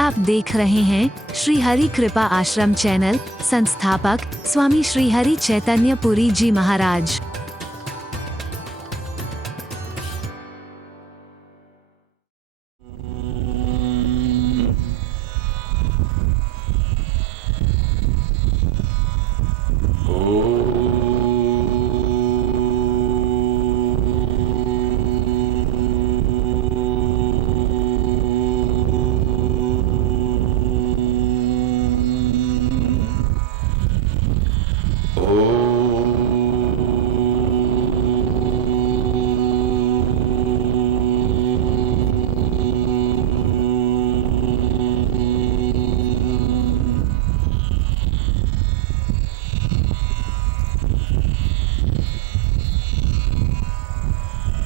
आप देख रहे हैं श्री हरि कृपा आश्रम चैनल। संस्थापक स्वामी श्री हरि चैतन्य पुरी जी महाराज।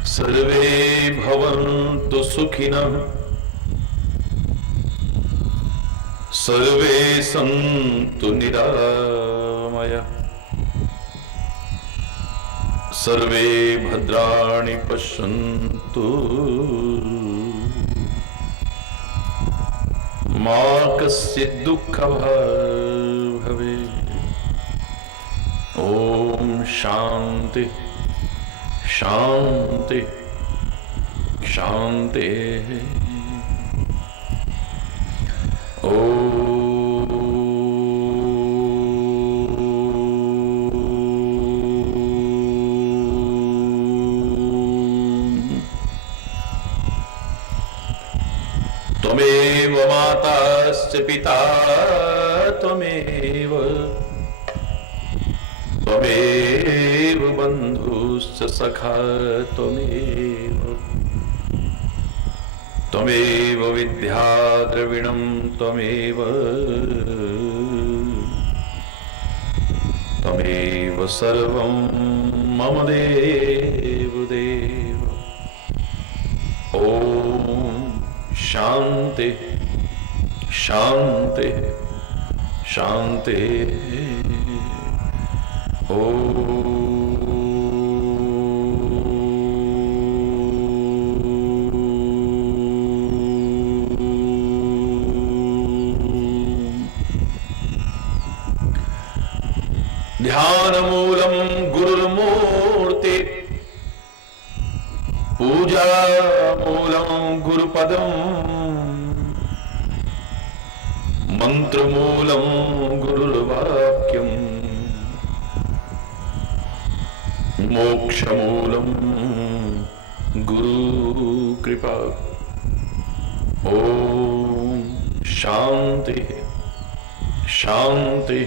सर्वे भवन्तु सुखिनः, सर्वे सन्तु निरामयाः, सर्वे भद्राणि पश्यन्तु मा कश्चित् दुःखभाग् भवेत्। ॐ शान्ति शांति शांति। त्वमेव माताश्च पिता त्वमेव बन्धुश्च सखा त्वमेव विद्या द्रविणं त्वमेव सर्वं मम देव। ॐ शान्ति शान्ति शान्ति। ध्यानमूलं गुरुर्मूर्ति, पूजामूलं गुरुपदं, मन्त्रमूलं गुरुर्वाक्यं, मोक्षमूलं गुरुकृपा। ॐ शान्ति शान्ति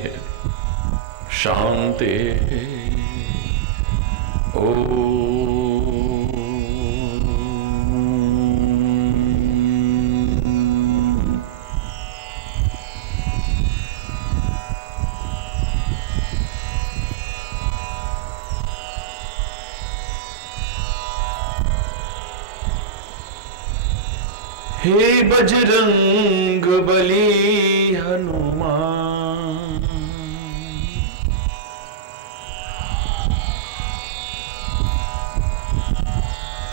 शांति। हे बजरंग बली हनुमान,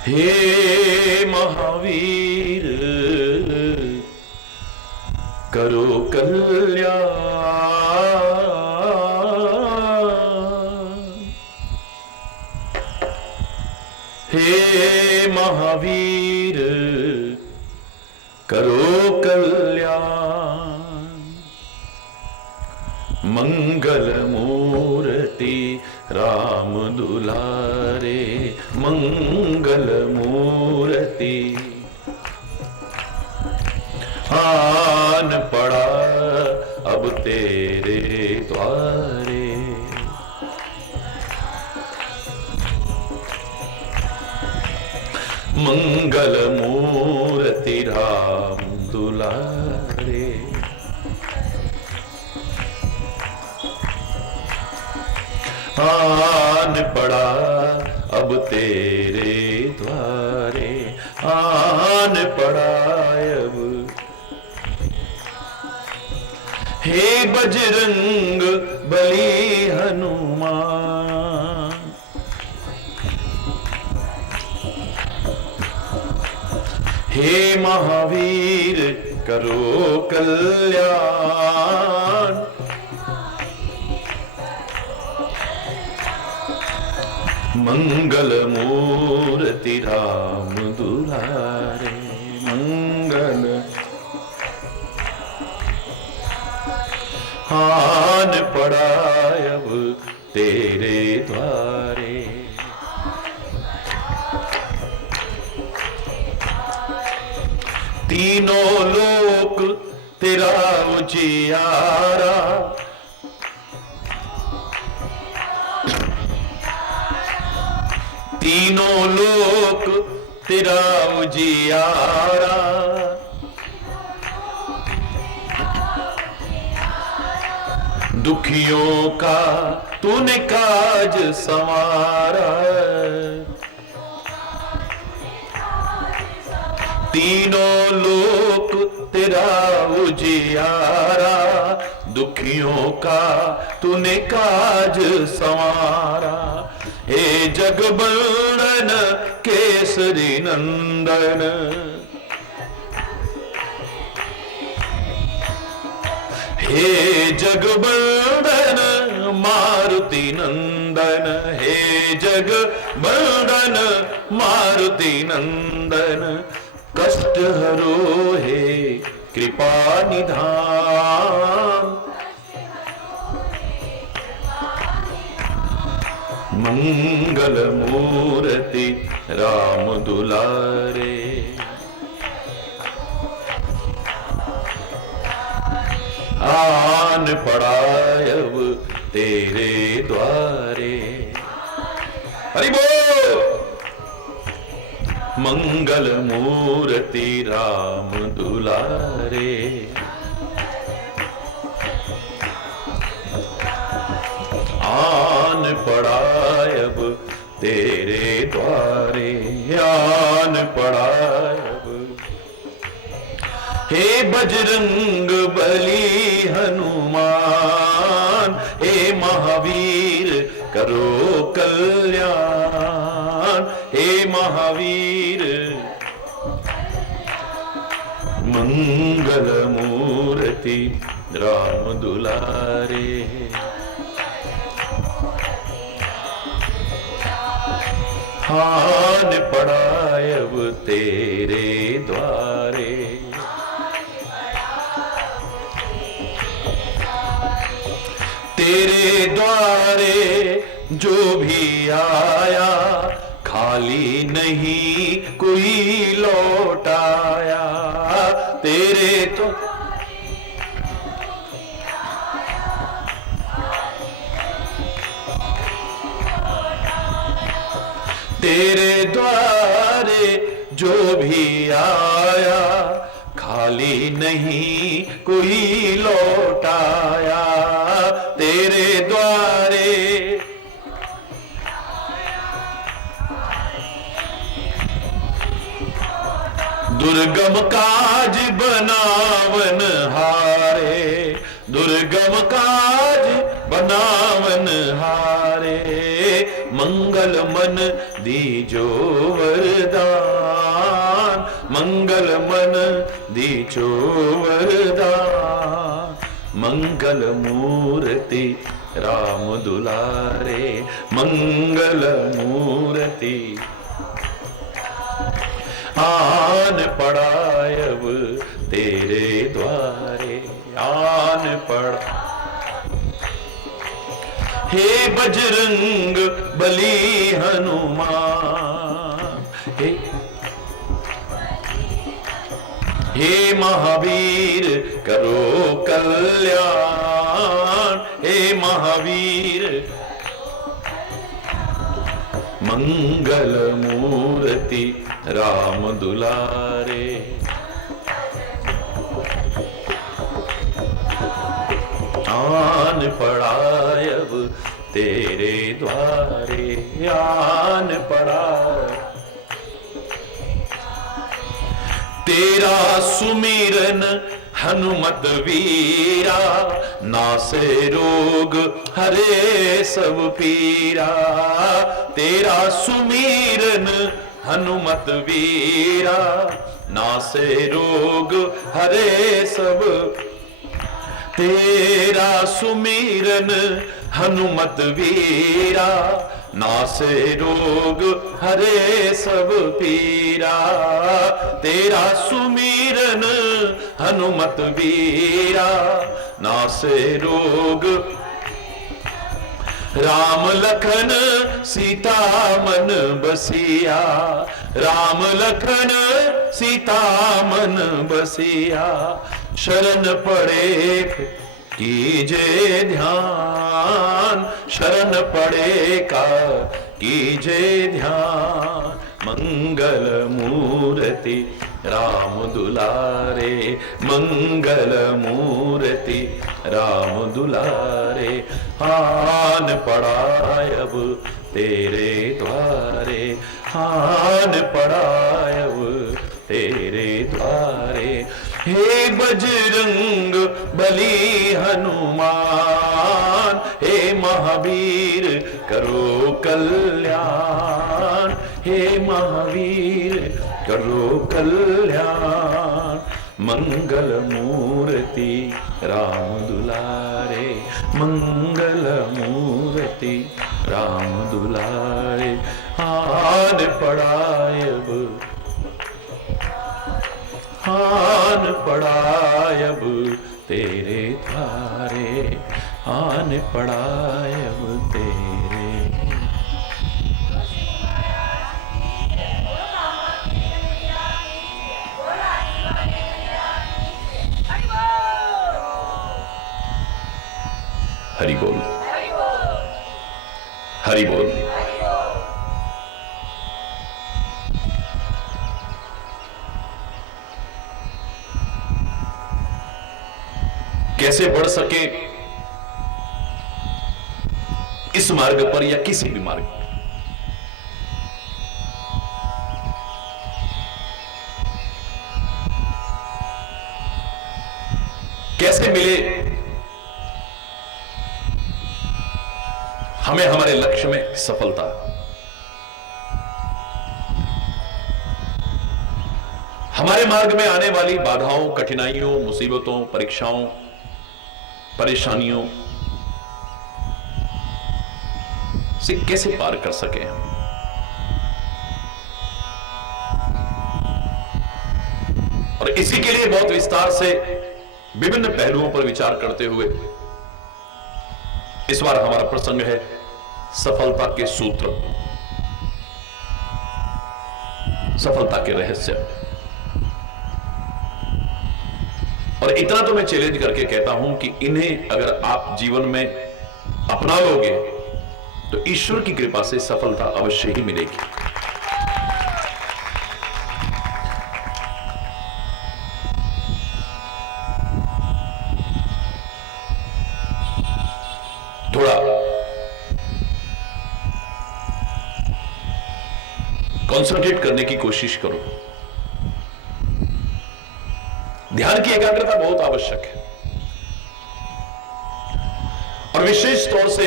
हे महावीर करो कल्याण, हे महावीर करो कल्याण। मंगल मूर्ति राम दुलारे, मंगल मूर्ति। आन पड़ा अब तेरे द्वारे, मंगल मूर्ति राम दुलारे। आन पड़ा अब तेरे द्वारे, आन पड़ा अब। हे बजरंग बली हनुमान, हे महावीर करो कल्याण। मंगल मूर्ति राम दुलारे, मंगल आन पड़ा अब तेरे द्वारे। तीनों लोक तेरा उजियारा, तीनों लोक तेरा उजियारा। दुखियों का तूने काज संवारा, तीनों लोक तेरा उजियारा। दुखियों का तूने काज संवारा। हे जगबंदन केसरी नंदन, हे जगबंदन मारुति नंदन, हे जगबंदन मारुति नंदन। कष्ट हरो हे कृपा निधान, मंगल मूर्ति राम दुलारे। आन पड़ा अब तेरे द्वारे। हरि बोल। मंगल मूर्ति राम दुलारे, आन पड़ा अब तेरे द्वारे, आन पड़ा अब। हे बजरंग बली हनुमान, हे महावीर करो कल्याण, हे महावीर मंगल मूर्ति राम दुलारे। आन पड़ा अब तेरे द्वारे। तेरे द्वारे जो भी आया, खाली नहीं कोई लौट आया। तेरे तो तेरे द्वारे जो भी आया, खाली नहीं कोई लौट आया। तेरे द्वारे दुर्गम काज बनावन हारे, दुर्गम काज बनावन हारे। मंगल मन दीजो वरदान, मंगल मन दीजो वरदान। मंगल मूर्ति राम दुलारे, मंगल मूर्ति आन पड़ा अब तेरे द्वारे, आन पड़ा। हे बजरंग बली हनुमान, हे महावीर करो कल्याण, हे महावीर मंगल मूर्ति राम दुलारे। आन पड़ा अब तेरे द्वारे, आन पड़ा। तेरा सुमिरन हनुमत वीरा, नासे रोग हरे सब पीरा। तेरा सुमिरन हनुमत वीरा, नासे रोग हरे सब, तेरा सुमिरन हनुमत वीरा, नासे रोग हरे सब पीरा, तेरा सुमिरन हनुमत वीरा, नासे रोग। राम लखन सीता मन बसिया, राम लखन सीता मन बसिया, शरण पड़े कीजे ध्यान, शरण पड़े का कीजे ध्यान, मंगल मूर्ति राम दुलारे, मंगल मूर्ति राम दुलारे, आन पड़ा अब तेरे द्वारे, आन पड़ा अब तेरे द्वारे, हे बजरंग बली हनुमान, हे महावीर करो कल्याण, हे महावीर करो कल्याण, मंगल मूर्ति राम दुलारे, मंगल मूर्ति राम दुलारे, आन पड़ा अब, आन पड़ा अब तेरे द्वारे, आन पड़ा अब तेरे। हरि बोल, हरि बोल। कैसे बढ़ सके इस मार्ग पर या किसी भी मार्ग पर, कैसे मिले हमें हमारे लक्ष्य में सफलता। हमारे मार्ग में आने वाली बाधाओं, कठिनाइयों, मुसीबतों, परीक्षाओं, परेशानियों से कैसे पार कर सके हम। और इसी के लिए बहुत विस्तार से विभिन्न पहलुओं पर विचार करते हुए इस बार हमारा प्रसंग है सफलता के सूत्र, सफलता के रहस्य। और इतना तो मैं चैलेंज करके कहता हूं कि इन्हें अगर आप जीवन में अपना लोगे तो ईश्वर की कृपा से सफलता अवश्य ही मिलेगी। थोड़ा कंसंट्रेट करने की कोशिश करो। ध्यान की एकाग्रता बहुत आवश्यक है। और विशेष तौर से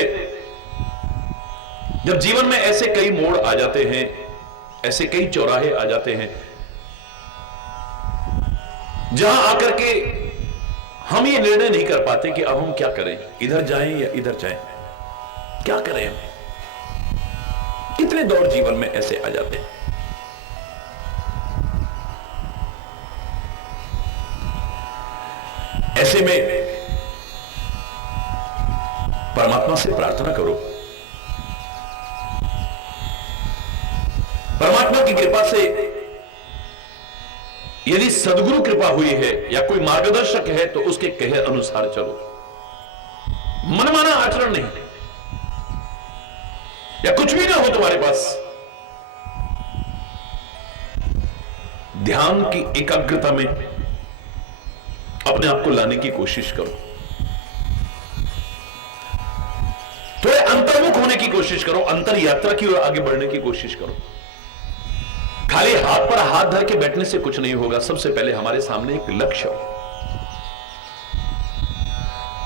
जब जीवन में ऐसे कई मोड़ आ जाते हैं, ऐसे कई चौराहे आ जाते हैं जहां आकर के हम ये निर्णय नहीं कर पाते कि अब हम क्या करें, इधर जाएं या इधर जाएं, क्या करें हम। कितने दौर जीवन में ऐसे आ जाते हैं। ऐसे में परमात्मा से प्रार्थना करो, परमात्मा की कृपा से यदि सद्गुरु कृपा हुई है या कोई मार्गदर्शक है तो उसके कहे अनुसार चलो। मनमाना आचरण नहीं, या कुछ भी ना हो तुम्हारे पास, ध्यान की एकाग्रता में अपने आप को लाने की कोशिश करो। थोड़े अंतर्मुख होने की कोशिश करो, अंतर यात्रा की ओर आगे बढ़ने की कोशिश करो। खाली हाथ पर हाथ धर के बैठने से कुछ नहीं होगा। सबसे पहले हमारे सामने एक लक्ष्य,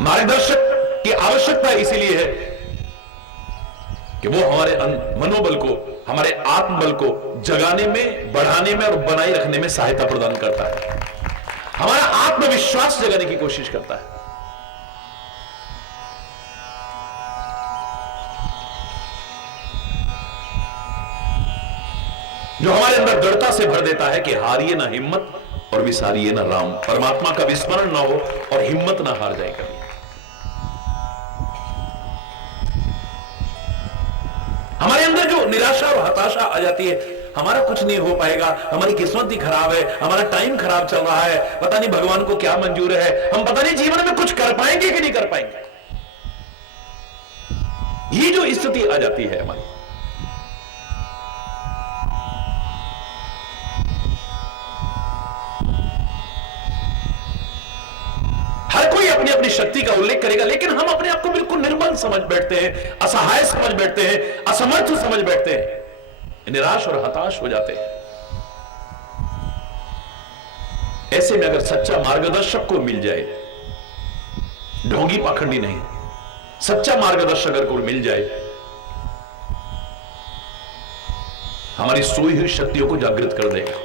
मार्गदर्शक की आवश्यकता इसीलिए है कि वो हमारे मनोबल को, हमारे आत्मबल को जगाने में, बढ़ाने में और बनाए रखने में सहायता प्रदान करता है, हमारा आत्मविश्वास जगाने की कोशिश करता है। जो हमारे अंदर दृढ़ता से भर देता है कि हारिए ना हिम्मत और विसारिए ना राम, परमात्मा का विस्मरण ना हो और हिम्मत ना हार जाए कभी। हमारे अंदर जो निराशा और हताशा आ जाती है, हमारा कुछ नहीं हो पाएगा, हमारी किस्मत ही खराब है, हमारा टाइम खराब चल रहा है, पता नहीं भगवान को क्या मंजूर है, हम पता नहीं जीवन में कुछ कर पाएंगे कि नहीं कर पाएंगे, ये जो स्थिति आ जाती है हमारी, अपनी अपनी शक्ति का उल्लेख करेगा, लेकिन हम अपने आप को बिल्कुल निर्बल समझ बैठते हैं, असहाय समझ बैठते हैं, असमर्थ समझ बैठते हैं, निराश और हताश हो जाते हैं। ऐसे में अगर सच्चा मार्गदर्शक को मिल जाए, ढोंगी पाखंडी नहीं, सच्चा मार्गदर्शक अगर को मिल जाए, हमारी सोई हुई शक्तियों को जागृत कर देगा।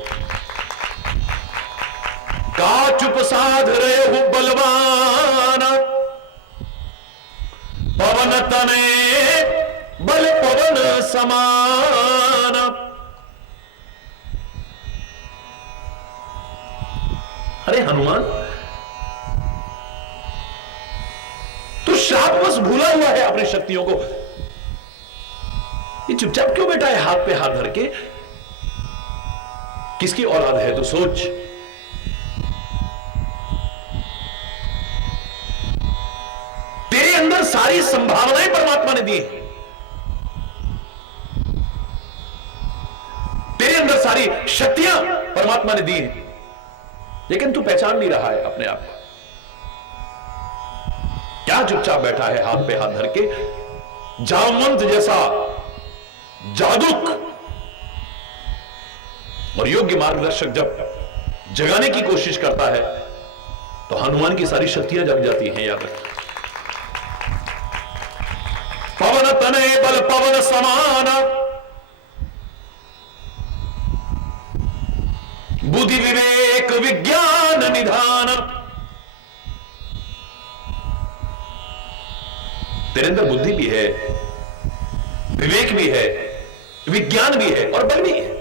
का चुप साध रहे हो बलवान, पवन तने बल पवन समान। अरे हनुमान, तू शापवश भूला हुआ है अपनी शक्तियों को, ये चुपचाप क्यों बैठा है हाथ पे हाथ धर के? किसकी औलाद है तू सोच। तेरे अंदर सारी संभावनाएं परमात्मा ने दी हैं, तेरे अंदर सारी शक्तियां परमात्मा ने दी हैं, लेकिन तू पहचान नहीं रहा है अपने आप को। क्या चुपचाप बैठा है हाथ पे हाथ धर के? जामवंत जैसा जादूक और योग्य मार्गदर्शक जब जगाने की कोशिश करता है तो हनुमान की सारी शक्तियां जग जाती हैं। याद रखिए, पवन तने बल पवन समान, बुद्धि विवेक विज्ञान निधान। तेरे अंदर बुद्धि भी है, विवेक भी है, विज्ञान भी है और बल भी है।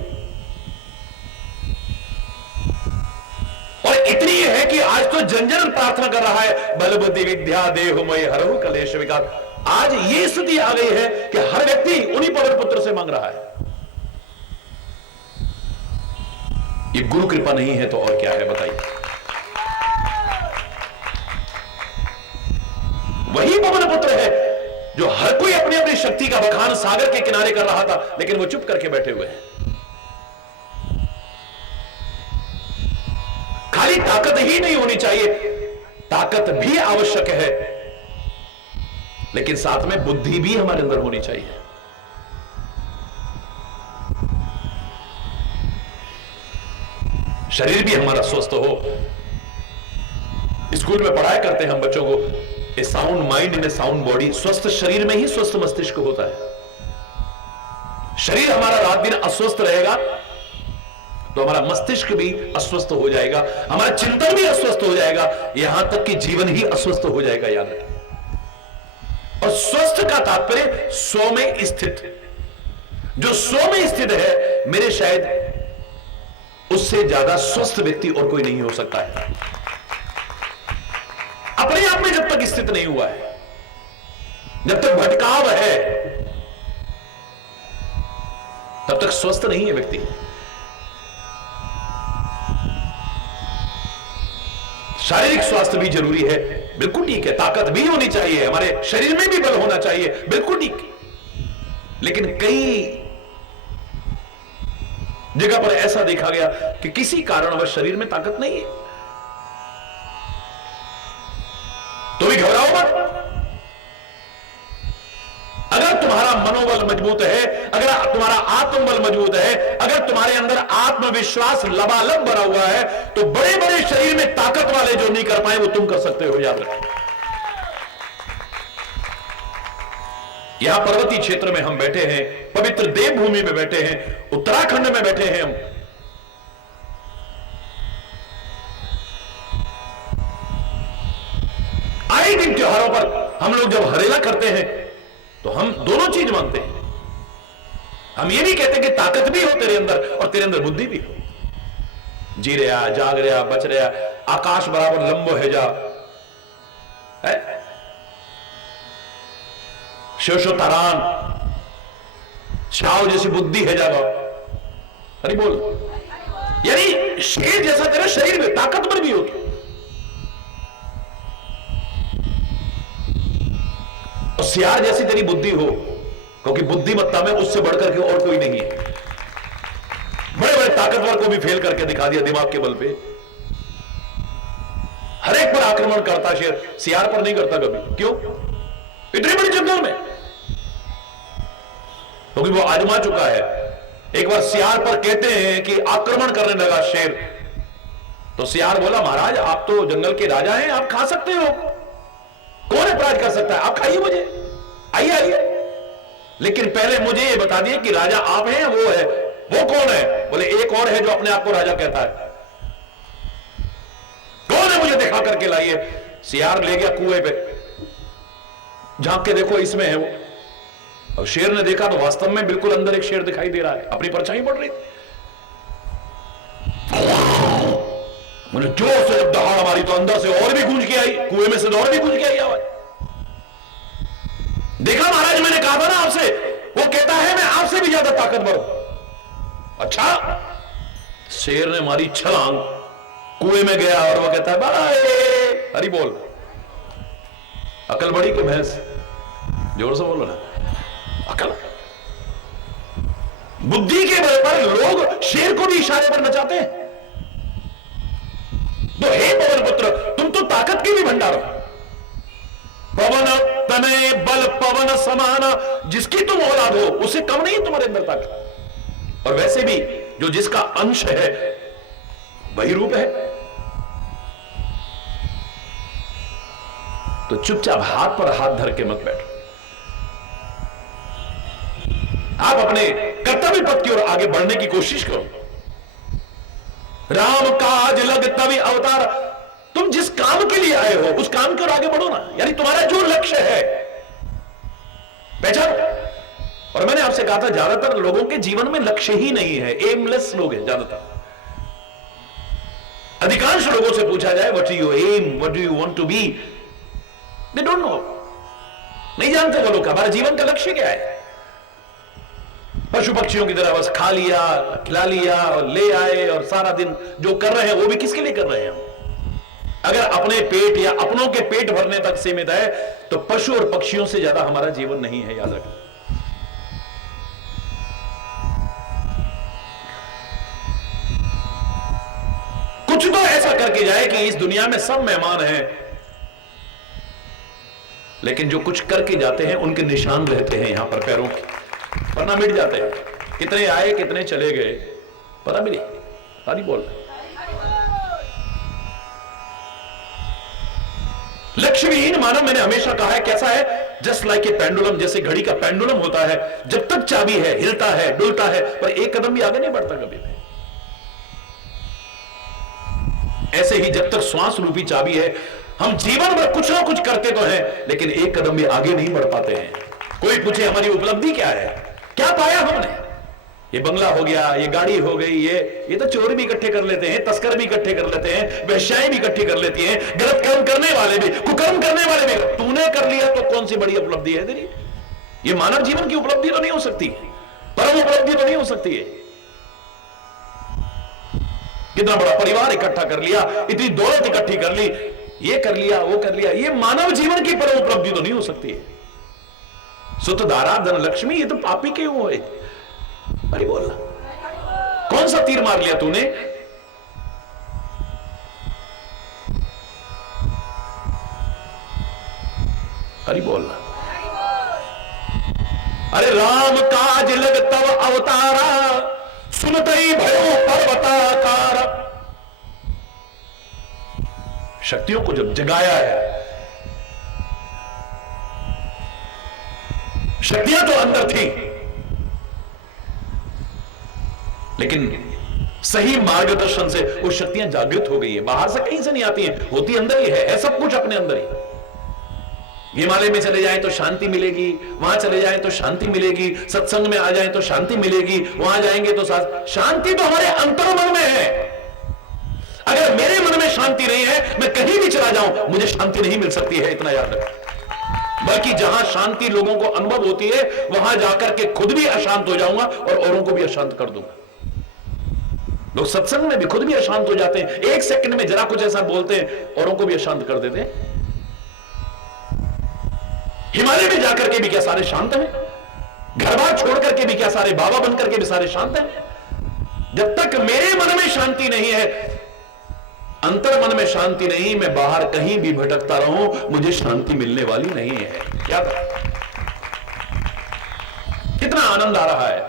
और इतनी है कि आज तो जन जन प्रार्थना कर रहा है, बल बुद्धि विद्या देहुमय हरहु कलेश विकार। आज ये स्थिति आ गई है कि हर व्यक्ति उन्हीं पवन पुत्र से मांग रहा है। ये गुरु कृपा नहीं है तो और क्या है बताइए? वही पवन पुत्र है जो हर कोई अपनी अपनी शक्ति का बखान सागर के किनारे कर रहा था, लेकिन वो चुप करके बैठे हुए हैं। खाली ताकत ही नहीं होनी चाहिए, ताकत भी आवश्यक है, लेकिन साथ में बुद्धि भी हमारे अंदर होनी चाहिए। शरीर भी हमारा स्वस्थ हो। स्कूल में पढ़ाया करते हैं हम बच्चों को, a sound mind in a sound body. स्वस्थ शरीर में ही स्वस्थ मस्तिष्क होता है। शरीर हमारा रात दिन अस्वस्थ रहेगा तो हमारा मस्तिष्क भी अस्वस्थ हो जाएगा, हमारा चिंतन भी अस्वस्थ हो जाएगा, यहां तक कि जीवन ही अस्वस्थ हो जाएगा। याद रखें। और स्वस्थ का तात्पर्य स्व में स्थित। जो स्व में स्थित है, मेरे शायद उससे ज्यादा स्वस्थ व्यक्ति और कोई नहीं हो सकता है। अपने आप में जब तक स्थित नहीं हुआ है, जब तक भटकाव है, तब तक स्वस्थ नहीं है व्यक्ति। शारीरिक स्वास्थ्य भी जरूरी है, बिल्कुल ठीक है। ताकत भी होनी चाहिए, हमारे शरीर में भी बल होना चाहिए, बिल्कुल ठीक। लेकिन कई जगह पर ऐसा देखा गया कि किसी कारणवश शरीर में ताकत नहीं है, तो भी घबराओ मत। अगर तुम्हारा मनोबल मजबूत है, अगर तुम्हारा आत्मबल मजबूत है, अगर तुम्हारे अंदर आत्मविश्वास लबालब भरा हुआ है, तो बड़े बड़े शरीर में ताकत वाले जो नहीं कर पाए वो तुम कर सकते हो। याद रखो। यहां पर्वतीय क्षेत्र में हम बैठे हैं, पवित्र देवभूमि में बैठे हैं, उत्तराखंड में बैठे हैं हम। आए दिन त्योहारों पर हम लोग जब हरेला करते हैं तो हम दोनों चीज मानते हैं। हम ये भी कहते हैं कि ताकत भी हो तेरे अंदर और तेरे अंदर बुद्धि भी हो। जी रहा, जाग रहा, बच रहा, आकाश बराबर लंबो है जा, शोशो तारान, शाव जैसी बुद्धि है जागा। अरे बोल, यानी शेर जैसा तेरे शरीर में ताकतवर भी हो तो। और सियार जैसी तेरी बुद्धि हो, क्योंकि बुद्धिमत्ता में उससे बढ़कर के और कोई नहीं है। बड़े बड़े ताकतवर को भी फेल करके दिखा दिया दिमाग के बल पे। हर एक पर आक्रमण करता शेर, सियार पर नहीं करता कभी। क्यों? इतनी बड़ी जंगल में, क्योंकि वो आजमा चुका है। एक बार सियार पर कहते हैं कि आक्रमण करने लगा शेर, तो सियार बोला, महाराज आप तो जंगल के राजा हैं, आप खा सकते हो, कौन अपराध कर सकता है, आप खाइए मुझे, आइए आइए, लेकिन पहले मुझे ये बता दिए कि राजा आप हैं, वो है, वो कौन है? बोले एक और है जो अपने आप को राजा कहता है। कौन है, मुझे दिखा करके लाइए। सियार ले गया कुएं पे, झांक के देखो इसमें है वो। अब शेर ने देखा तो वास्तव में बिल्कुल अंदर एक शेर दिखाई दे रहा है, अपनी परछाई पड़ रही। मैंने जोर से जब दहाड़ मारी तो अंदर से और भी गूंज के आई, कुएं में से और भी गूंज के आई आवाज। देखा महाराज, मैंने कहा था ना आपसे, वो कहता है मैं आपसे भी ज्यादा ताकतवर हूं। अच्छा, शेर ने मारी छलांग, कुएं में गया और वो कहता है बाय। हरी बोल, अकल बड़ी के भैंस, जोर से बोलो ना, अकल। बुद्धि के बल पर लोग शेर को भी इशारे पर नचाते हैं। तो हे पवन पुत्र, तुम तो ताकत के भी भंडार हो। पवन तनय बल पवन समान, जिसकी तुम औलाद हो उससे कम नहीं तुम्हारे अंदर ताकत। और वैसे भी जो जिसका अंश है वही रूप है। तो चुपचाप हाथ पर हाथ धर के मत बैठो। आप अपने कर्तव्य पथ की ओर आगे बढ़ने की कोशिश करो। राम काज लग तभी अवतार, तुम जिस काम के लिए आए हो उस काम की ओर आगे बढ़ो ना। यानी तुम्हारा जो लक्ष्य है पहचानो। और मैंने आपसे कहा था, ज्यादातर लोगों के जीवन में लक्ष्य ही नहीं है, एमलेस लोग हैं ज्यादातर। अधिकांश लोगों से पूछा जाए what is your aim, what do you want to be, they don't know, नहीं जानते वो लोग हमारा जीवन का लक्ष्य क्या है। पशु पक्षियों की तरह बस खा लिया, खिला लिया और ले आए, और सारा दिन जो कर रहे हैं वो भी किसके लिए कर रहे हैं हम? अगर अपने पेट या अपनों के पेट भरने तक सीमित है तो पशु और पक्षियों से ज्यादा हमारा जीवन नहीं है, याद रखना। कुछ तो ऐसा करके जाए कि इस दुनिया में सब मेहमान हैं, लेकिन जो कुछ करके जाते हैं उनके निशान रहते हैं यहां पर पैरों के, वरना मिट जाते हैं। कितने आए कितने चले गए पता भी नहीं। हरी बोल। लक्ष्य विहीन मानव, मैंने हमेशा कहा है, कैसा है? जस्ट लाइक ए पेंडुलम, जैसे घड़ी का पेंडुलम होता है, जब तक चाबी है हिलता है डुलता है, पर एक कदम भी आगे नहीं बढ़ता कभी भी। ऐसे ही जब तक श्वास रूपी चाबी है, हम जीवन में कुछ ना कुछ करते तो हैं, लेकिन एक कदम भी आगे नहीं बढ़ पाते हैं। कोई पूछे हमारी उपलब्धि क्या है, क्या पाया हमने? ये बंगला हो गया, ये गाड़ी हो गई, ये तो चोर भी इकट्ठे कर लेते हैं, तस्कर भी इकट्ठे कर लेते हैं, वेश्याएं भी इकट्ठी कर लेती हैं, गलत कर्म करने वाले भी, कुकर्म करने वाले भी। तूने कर लिया तो कौन सी बड़ी उपलब्धि है तेरी? ये मानव जीवन की उपलब्धि तो नहीं हो सकती, परम उपलब्धि तो नहीं हो सकती है। कितना बड़ा परिवार इकट्ठा कर लिया, इतनी दौलत इकट्ठी कर ली, ये कर लिया वो कर लिया, ये मानव जीवन की परम उपलब्धि तो नहीं हो सकती है। सुत दारा धन लक्ष्मी, ये तो पापी के हुए। अरे बोलना, कौन सा तीर मार लिया तूने? अरे बोलना। अरे राम काज लग तव अवतारा, सुनतई भयो पर्वताकार। शक्तियों को जब जगाया है, शक्तियां तो अंदर थी, लेकिन सही मार्गदर्शन से वो शक्तियां जागृत हो गई है, बाहर से कहीं से नहीं आती हैं, होती अंदर ही है सब कुछ अपने अंदर ही। हिमालय में चले जाएं तो शांति मिलेगी, वहां चले जाएं तो शांति मिलेगी, सत्संग में आ जाएं तो शांति मिलेगी, वहां जाएंगे तो शांति तो हमारे अंतर्मन में है। अगर मेरे मन में शांति नहीं है, मैं कहीं भी चला जाऊं मुझे शांति नहीं मिल सकती है, इतना याद रखें। बल्कि जहां शांति लोगों को अनुभव होती है वहां जाकर के खुद भी अशांत हो जाऊंगा और औरों को भी अशांत कर दूंगा। लोग सत्संग में भी खुद भी अशांत हो जाते हैं, एक सेकंड में जरा कुछ ऐसा बोलते हैं औरों को भी अशांत कर देते हैं। हिमालय में जाकर के भी क्या सारे शांत हैं? घर बार छोड़ करके भी क्या सारे बाबा बनकर के भी सारे शांत हैं? जब तक मेरे मन में शांति नहीं है, अंतर मन में शांति नहीं, मैं बाहर कहीं भी भटकता रहूं मुझे शांति मिलने वाली नहीं है। क्या कितना आनंद आ रहा है,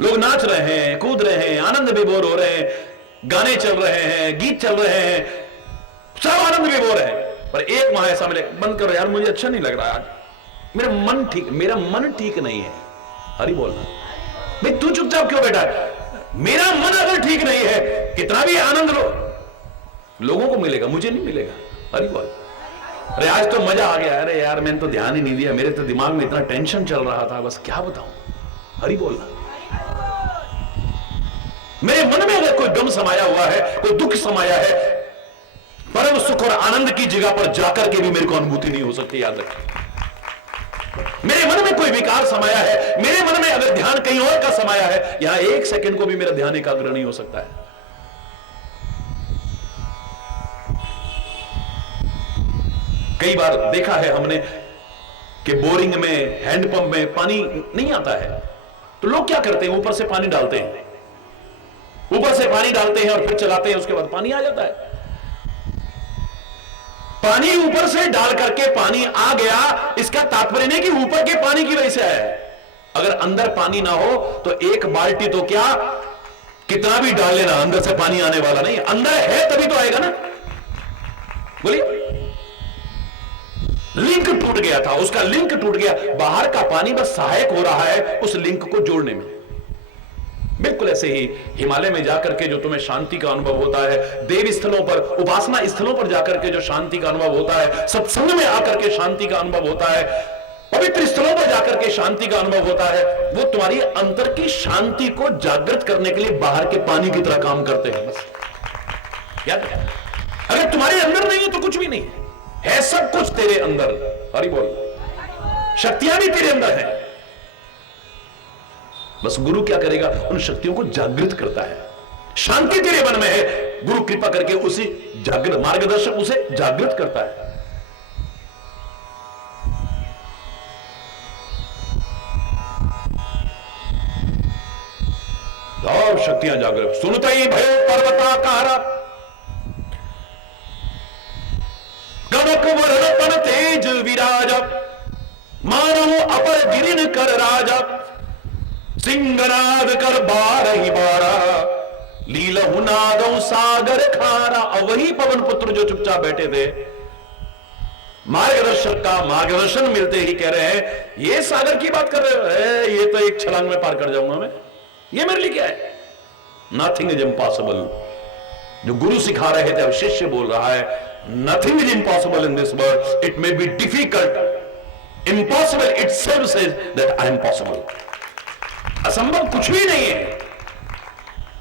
लोग नाच रहे हैं, कूद रहे हैं, आनंद विभोर हो रहे हैं, गाने चल रहे हैं, गीत चल रहे हैं, सब आनंद विभोर है। पर एक माह ऐसा मिले, बंद करो यार मुझे अच्छा नहीं लग रहा आज, मेरा मन ठीक नहीं है। हरि बोलना भाई, तू चुपचाप क्यों बैठा है? मेरा मन अगर ठीक नहीं है, कितना भी आनंद लो, लोगों को मिलेगा, मुझे नहीं मिलेगा। हरि बोल। अरे आज तो मजा आ गया, अरे यार मैंने तो ध्यान ही नहीं दिया, मेरे तो दिमाग में इतना टेंशन चल रहा था, बस क्या बताऊं। हरि बोलना। मेरे मन में अगर कोई गम समाया हुआ है, कोई दुख समाया है, परम सुख और आनंद की जगह पर जाकर के भी मेरे को अनुभूति नहीं हो सकती, याद रखें। मेरे मन में कोई विकार समाया है, मेरे मन में अगर ध्यान कहीं और का समाया है, यहां एक सेकंड को भी मेरा ध्यान एकाग्र नहीं हो सकता है। कई बार देखा है हमने कि बोरिंग में, हैंडपंप में पानी नहीं आता है, तो लोग क्या करते हैं, ऊपर से पानी डालते हैं, ऊपर से पानी डालते हैं और फिर चलाते हैं, उसके बाद पानी आ जाता है। पानी ऊपर से डाल करके पानी आ गया, इसका तात्पर्य नहीं कि ऊपर के पानी की वजह से आया है। अगर अंदर पानी ना हो तो एक बाल्टी तो क्या, कितना भी डाल लेना, अंदर से पानी आने वाला नहीं। अंदर है तभी तो आएगा ना। बोलिए, लिंक टूट गया था, उसका लिंक टूट गया, बाहर का पानी बस सहायक हो रहा है उस लिंक को जोड़ने में। बिल्कुल ऐसे ही हिमालय में जाकर के जो तुम्हें शांति का अनुभव होता है, देव स्थलों पर, उपासना स्थलों पर जाकर के जो शांति का अनुभव होता है, सत्संग में आकर के शांति का अनुभव होता है, पवित्र स्थलों पर जाकर के शांति का अनुभव होता है, वो तुम्हारी अंतर की शांति को जागृत करने के लिए बाहर के पानी की तरह काम करते हैं। बस याद है, अगर तुम्हारे अंदर नहीं है तो कुछ भी नहीं है, सब कुछ तेरे अंदर। हरि बोल। शक्तियां भी तेरे अंदर है, बस गुरु क्या करेगा, उन शक्तियों को जागृत करता है। शांति तेरे मन में है, गुरु कृपा करके उसी जागृत, मार्गदर्शक उसे जागृत करता है। और शक्तियां जागृत। सुनते ही भयो पर्वताकार, गणक वर्णपन तेज विराज, मानव अपर गिरिन कर राजा, सिंगनाद कर बारही बारा, लीलहु नादों सागर खारा। और वही पवन पुत्र जो चुपचाप बैठे थे, मार्गदर्शक का मार्गदर्शन मिलते ही कह रहे हैं, ये सागर की बात कर रहे हो, ये तो एक छलांग में पार कर जाऊंगा मैं, ये मेरे लिए क्या है। Nothing is impossible. जो गुरु सिखा रहे थे, अब शिष्य बोल रहा है, nothing is impossible in this world, it may be difficult, impossible itself says that I am possible. असंभव कुछ भी नहीं है,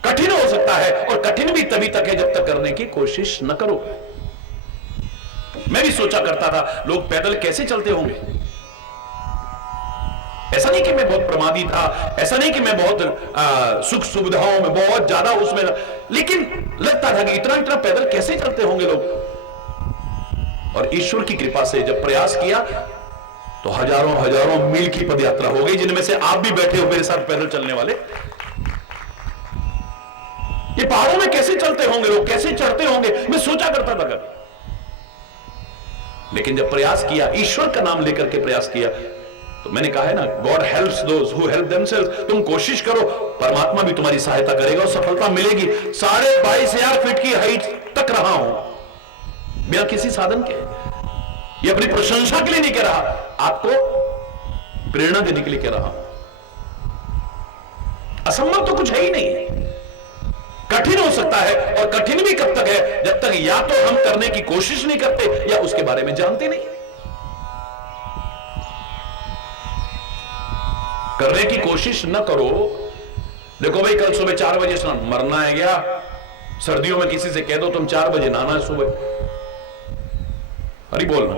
कठिन हो सकता है, और कठिन भी तभी तक है जब तक करने की कोशिश न करो। मैं भी सोचा करता था, लोग पैदल कैसे चलते होंगे। ऐसा नहीं कि मैं बहुत प्रमादी था, ऐसा नहीं कि मैं बहुत सुख सुविधाओं में बहुत ज्यादा उसमें, लेकिन लगता था कि इतना इतना पैदल कैसे चलते होंगे लोग। और ईश्वर की कृपा से जब प्रयास किया तो हजारों हजारों मील की पदयात्रा हो गई, जिनमें से आप भी बैठे हो मेरे साथ पैदल चलने वाले। ये पहाड़ों में कैसे चलते होंगे लोग, कैसे चढ़ते होंगे, मैं सोचा करता था कभी। लेकिन जब प्रयास किया, ईश्वर का नाम लेकर के प्रयास किया, तो मैंने कहा है ना, God helps those who help themselves. तुम कोशिश करो, परमात्मा भी तुम्हारी सहायता करेगा और सफलता मिलेगी। 22,500 फीट की हाइट तक रहा हूं बिना किसी साधन के। ये अपनी प्रशंसा के लिए नहीं कह रहा, आपको प्रेरणा देने के लिए कह रहा हूं। असंभव तो कुछ है ही नहीं। कठिन हो सकता है, और कठिन भी कब तक है, जब तक या तो हम करने की कोशिश नहीं करते या उसके बारे में जानते नहीं। करने की कोशिश न करो। देखो भाई, कल सुबह 4 बजे स्नान, मरना है क्या? सर्दियों में किसी से कह दो तुम 4 बजे नहाना है सुबह, अरे बोलना,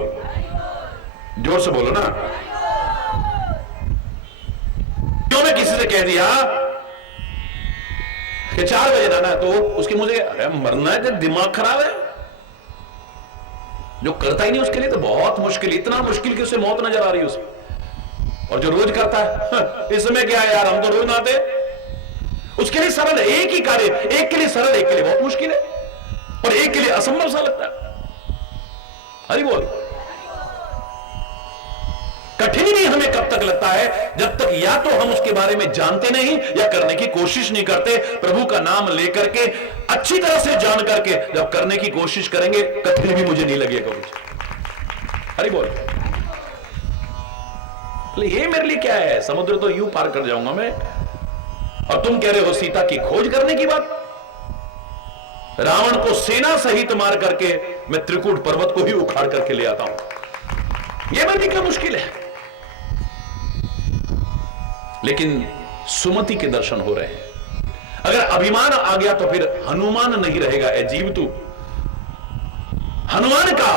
जोर से बोलो ना। क्यों मैं किसी से कह दिया कि 4 बजे नहाना है, तो उसके मुझे अरे मरना है, दिमाग खराब है। जो करता ही नहीं उसके लिए तो बहुत मुश्किल, इतना मुश्किल कि उसे मौत नजर आ रही है उसमें। और जो रोज करता है इसमें क्या है यार, हम तो रोज नहाते, उसके लिए सरल है। एक ही कार्य, एक के लिए सरल, एक के लिए बहुत मुश्किल है, और एक के लिए असंभव सा लगता है। हरि बोल। कठिन भी हमें कब तक लगता है, जब तक या तो हम उसके बारे में जानते नहीं या करने की कोशिश नहीं करते। प्रभु का नाम लेकर के अच्छी तरह से जान करके जब करने की कोशिश करेंगे, कठिन भी मुझे नहीं लगेगा कुछ। हरि बोल। ये मेरे लिए क्या है, समुद्र तो यूं पार कर जाऊंगा मैं, और तुम कह रहे हो सीता की खोज करने की बात। रावण को सेना सहित मार करके मैं त्रिकूट पर्वत को ही उखाड़ करके ले आता हूं। यह मेरे लिए क्या मुश्किल है। लेकिन सुमति के दर्शन हो रहे हैं। अगर अभिमान आ गया तो फिर हनुमान नहीं रहेगा। ए जीव तू, हनुमान का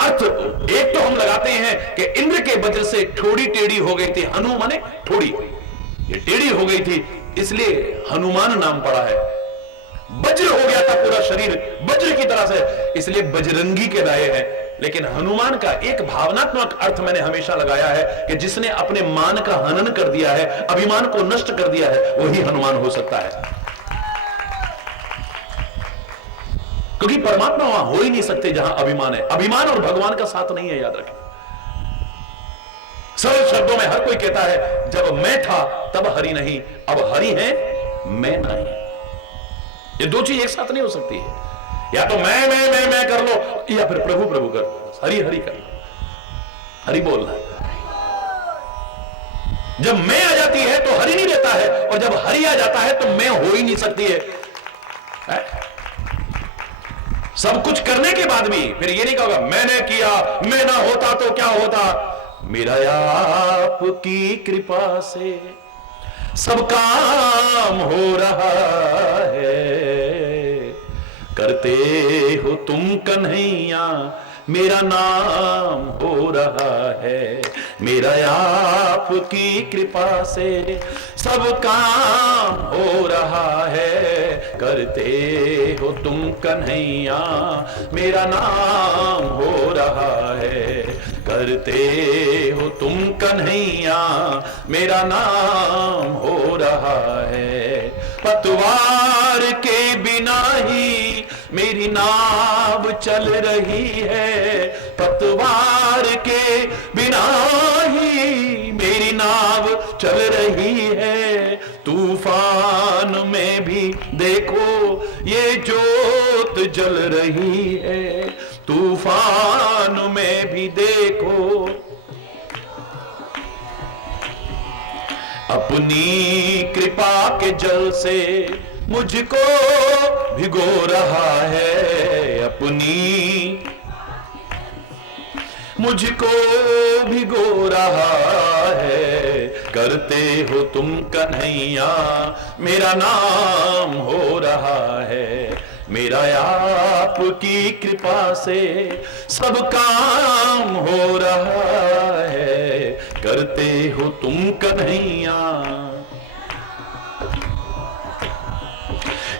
अर्थ एक तो हम लगाते हैं कि इंद्र के वज्र से ठोड़ी टेढ़ी हो गई थी। हनु माने ठोड़ी, ये टेढ़ी हो गई थी, इसलिए हनुमान नाम पड़ा है। वज्र हो गया था पूरा शरीर वज्र की तरह से, इसलिए बजरंगी के लाए हैं। लेकिन हनुमान का एक भावनात्मक अर्थ मैंने हमेशा लगाया है कि जिसने अपने मान का हनन कर दिया है, अभिमान को नष्ट कर दिया है, वही हनुमान हो सकता है। क्योंकि परमात्मा वहां हो ही नहीं सकते जहां अभिमान है। अभिमान और भगवान का साथ नहीं है, याद रखें। सरल शब्दों में हर कोई कहता है जब मैं था तब हरि नहीं, अब हरि है मैं नहीं। ये दो चीज एक साथ नहीं हो सकती है। या तो मैं कर लो, या फिर प्रभु प्रभु कर लो, हरि हरि कर लो। हरि बोलना। जब मैं आ जाती है तो हरि नहीं रहता है, और जब हरि आ जाता है तो मैं हो ही नहीं सकती है। सब कुछ करने के बाद भी फिर ये नहीं कहोगा मैंने किया, मैं ना होता तो क्या होता। मेरा आपकी कृपा से सब काम हो रहा है, करते हो तुम कन्हैया मेरा नाम हो रहा है। मेरा आपकी कृपा से सब काम हो रहा है, करते हो तुम कन्हैया मेरा नाम हो रहा है, करते हो तुम कन्हैया मेरा नाम हो रहा है। पतवार के बिना ही मेरी नाव चल रही है, पतवार के बिना ही मेरी नाव चल रही है। तूफान में भी देखो ये जोत जल रही है, तूफान में भी देखो अपनी कृपा के जल से मुझको भिगो रहा है, अपनी मुझको भिगो रहा है। करते हो तुम कन्हैया मेरा नाम हो रहा है, मेरा आपकी कृपा से सब काम हो रहा है, करते हो तुम कन्हैया।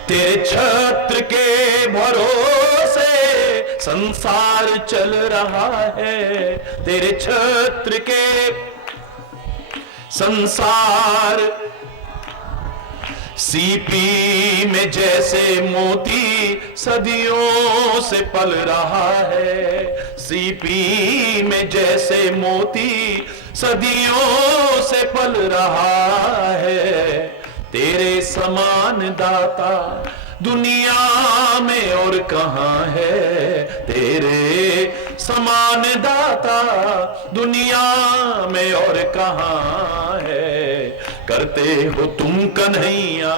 तेरे छत्र के भरोसे संसार चल रहा है, तेरे छत्र के संसार सीपी में जैसे मोती सदियों से पल रहा है, सीपी में जैसे मोती सदियों से पल रहा है। तेरे समान दाता दुनिया में और कहां है, तेरे समान दाता दुनिया में और कहां है। करते हो तुम कन्हैया,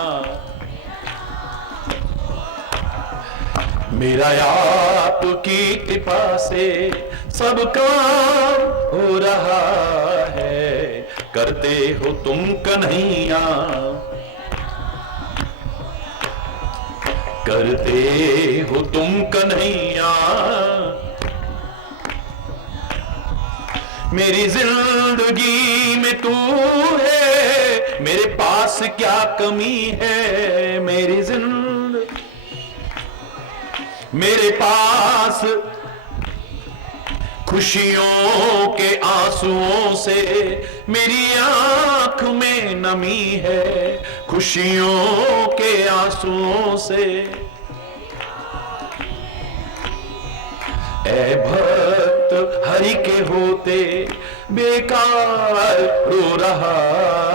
मेरा आपकी कृपा से सब काम हो रहा है, करते हो तुम कन्हैया, करते हो तुम कन्हैया, मेरी जिंदगी में तू है, मेरे पास क्या कमी है, मेरी जिंदगी मेरे पास खुशियों के आंसुओं से मेरी आंख में नमी है, खुशियों के आंसुओं से। ऐ भक्त हरि के होते बेकार रो रहा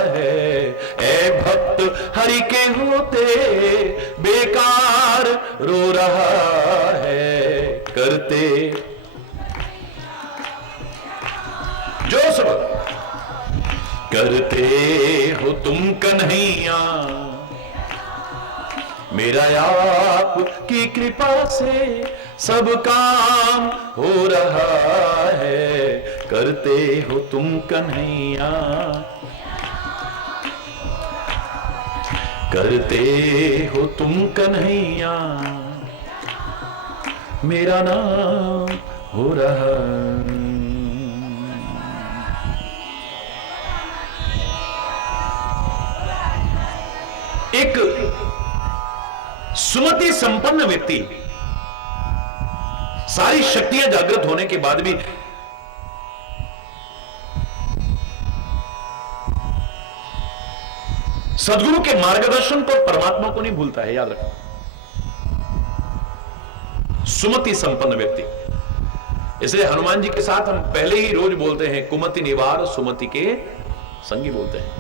है, ऐ भक्त हरि के होते बेकार रो रहा है, करते जो सब करते हो तुम कन्हैया, मेरा आप की कृपा से सब काम हो रहा है, करते हो तुम कन्हैया, करते हो तुम कन्हैया, मेरा नाम हो रहा। एक सुमति संपन्न व्यक्ति सारी शक्तियां जागृत होने के बाद भी सदगुरु के मार्गदर्शन को, परमात्मा को नहीं भूलता है, याद रखना। सुमति संपन्न व्यक्ति। इसलिए हनुमान जी के साथ हम पहले ही रोज बोलते हैं कुमति निवार सुमति के संगी बोलते हैं।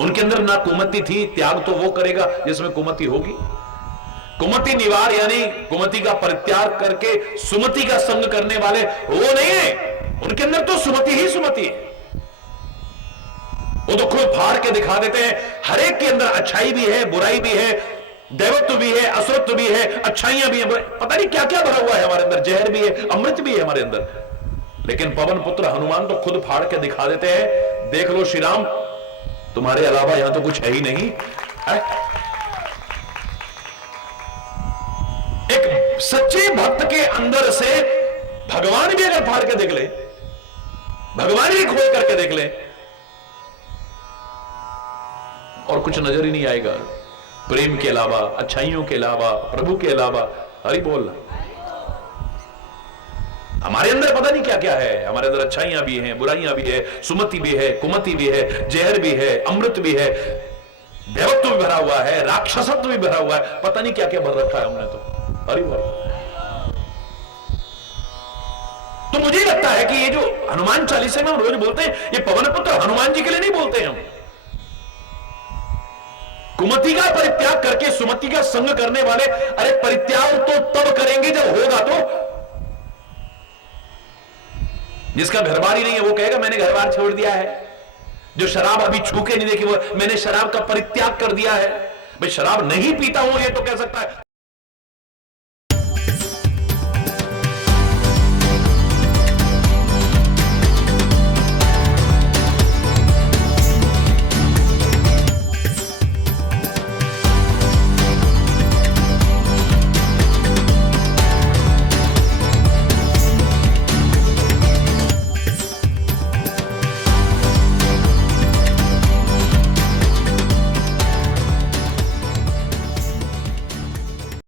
उनके अंदर ना कुमति थी, त्याग तो वो करेगा जिसमें कुमति होगी। कुमति निवार यानी कुमति का परित्याग करके सुमति का संग करने वाले वो नहीं है, उनके अंदर तो सुमति ही सुमति है। वो तो खुद फाड़ के दिखा देते हैं। हर एक के अंदर अच्छाई भी है, बुराई भी है, दैवत्व भी है, असुरत्व भी है, अच्छाइयां भी है, पता नहीं क्या क्या भरा हुआ है हमारे अंदर, जहर भी है, अमृत भी है हमारे अंदर। लेकिन पवन पुत्र हनुमान तो खुद फाड़ के दिखा देते हैं, देख लो श्री राम, तुम्हारे अलावा यहां तो कुछ है ही नहीं है? एक सच्चे भक्त के अंदर से भगवान भी अगर फाड़ के देख ले, भगवान भी खोल करके देख ले, और कुछ नजर ही नहीं आएगा प्रेम के अलावा, अच्छाइयों के अलावा, प्रभु के अलावा। हरि बोल। हमारे अंदर पता नहीं क्या क्या है, हमारे अंदर अच्छाइयां भी हैं, बुराइयां भी है, सुमति भी है, कुमति भी है, जहर भी है, अमृत भी है, देवत्व भी भरा हुआ है, राक्षसत्व भी भरा हुआ है, पता नहीं क्या क्या भर रखा है हमने तो। हरि बोल। तो मुझे लगता है कि ये जो हनुमान चालीसा में हम रोज बोलते हैं, ये पवन पुत्र हनुमान जी के लिए नहीं बोलते हैं हम। कुमति का परित्याग करके सुमति का संग करने वाले, अरे परित्याग तो तब करेंगे जब होगा तो। जिसका घर बार ही नहीं है वो कहेगा मैंने घर बार छोड़ दिया है। जो शराब अभी छू के नहीं देखी वो मैंने शराब का परित्याग कर दिया है। भाई शराब नहीं पीता हूं ये तो कह सकता है।